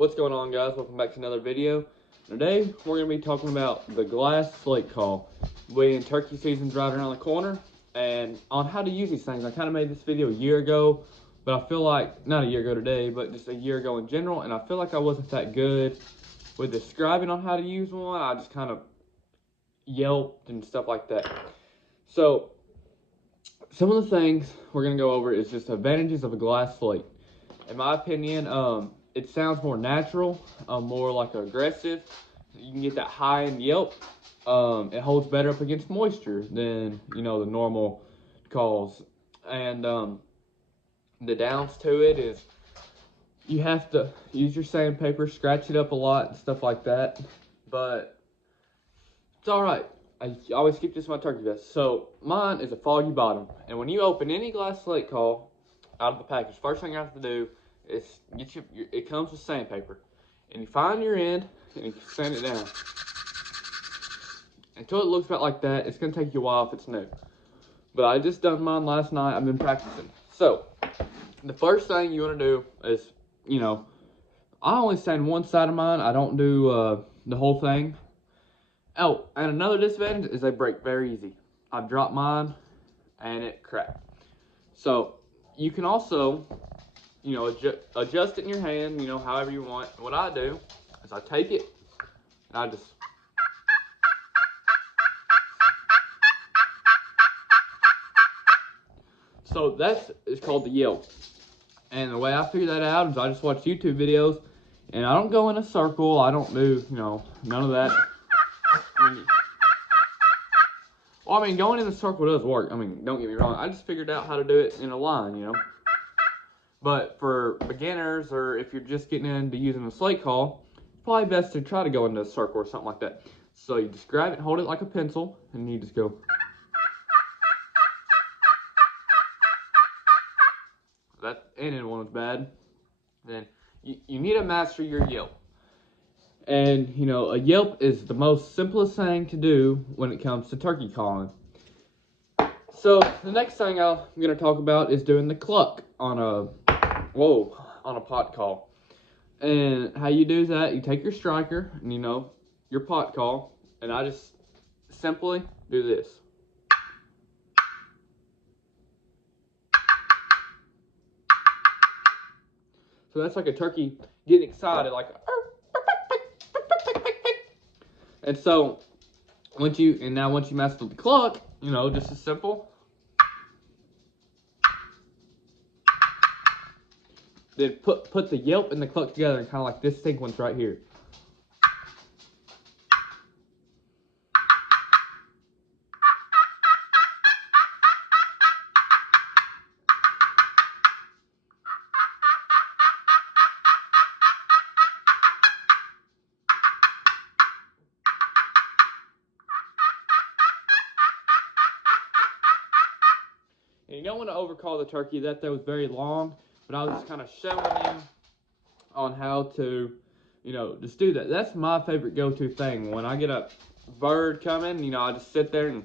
What's going on, guys? Welcome back to another video. Today we're going to be talking about the glass slate call. When turkey season's right around the corner, and on how to use these things. I kind of made this video a year ago, but I feel like, not a year ago today, but just a year ago in general, and I feel like I wasn't that good with describing on how to use one. I just kind of yelped and stuff like that. So some of the things we're going to go over is just advantages of a glass slate. In my opinion, it sounds more natural, more like aggressive. You can get that high end yelp. It holds better up against moisture than, the normal calls. And the downs to it is you have to use your sandpaper, scratch it up a lot and stuff like that. But it's all right. I always keep this in my turkey vest. So mine is a foggy bottom. And when you open any glass slate call out of the package, first thing you have to do is get it comes with sandpaper. And you find your end and you sand it down. Until it looks about like that, it's going to take you a while if it's new. But I just done mine last night. I've been practicing. So the first thing you want to do is, I only sand one side of mine. I don't do the whole thing. Oh, and another disadvantage is they break very easy. I've dropped mine and it cracked. So you can also, adjust it in your hand, however you want. What I do is I take it and I just so it's called the yelp. And the way I figure that out is I just watch YouTube videos and I don't go in a circle. I don't do, none of that. Going in a circle does work. Don't get me wrong. I just figured out how to do it in a line, But for beginners, or if you're just getting into using a slate call, it's probably best to try to go into a circle or something like that. So you just grab it, hold it like a pencil, and you just go. That ended one was bad. Then you need to master your yelp. And, a yelp is the most simplest thing to do when it comes to turkey calling. So the next thing I'm going to talk about is doing the cluck on a pot call. And how you do that, you take your striker and, your pot call, and I just simply do this. So that's like a turkey getting excited, like. And so once you master the cluck, just as simple. Then put the yelp and the cluck together and kind of like this sequence right here. And you don't want to overcall the turkey. That was very long, but I was just kind of showing you on how to, just do that. That's my favorite go-to thing. When I get a bird coming, I just sit there and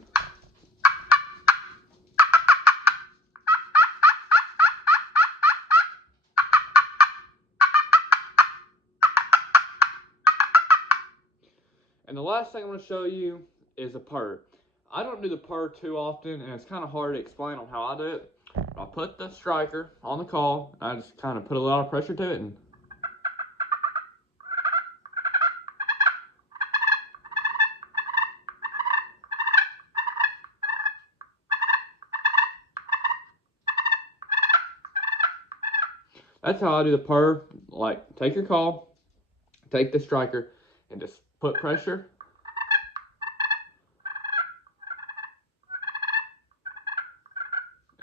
the last thing I'm going to show you is a purr. I don't do the purr too often, and it's kind of hard to explain on how I do it. I put the striker on the call, and I just kind of put a lot of pressure to it, and that's how I do the purr. Like, take your call, take the striker, and just put pressure.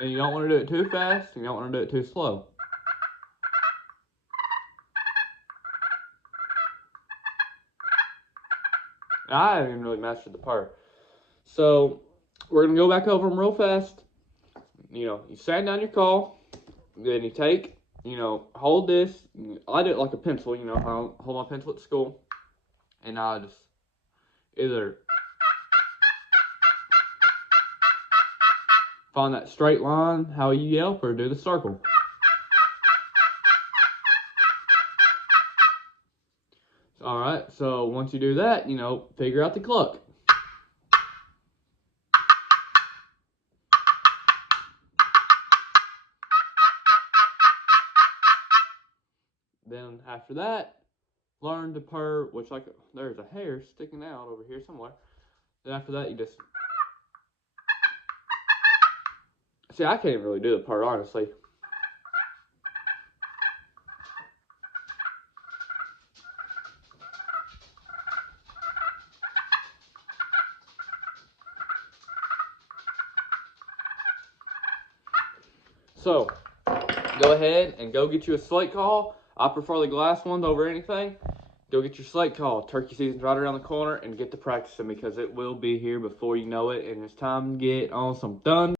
And you don't want to do it too fast, and you don't want to do it too slow. I haven't even really mastered the purr. So we're going to go back over them real fast. You sand down your call, then you take, hold this. I do it like a pencil, I hold my pencil at school, and I just either find that straight line, how you yelp, or do the circle. All right, so once you do that, figure out the cluck. Then after that, learn to purr, which there's a hair sticking out over here somewhere. Then after that, you just, see, I can't really do the purr, honestly. So, go ahead and go get you a Slate call. I prefer the glass ones over anything. Go get your Slate call. Turkey season's right around the corner, and get to practicing because it will be here before you know it, and it's time to get on some thunder.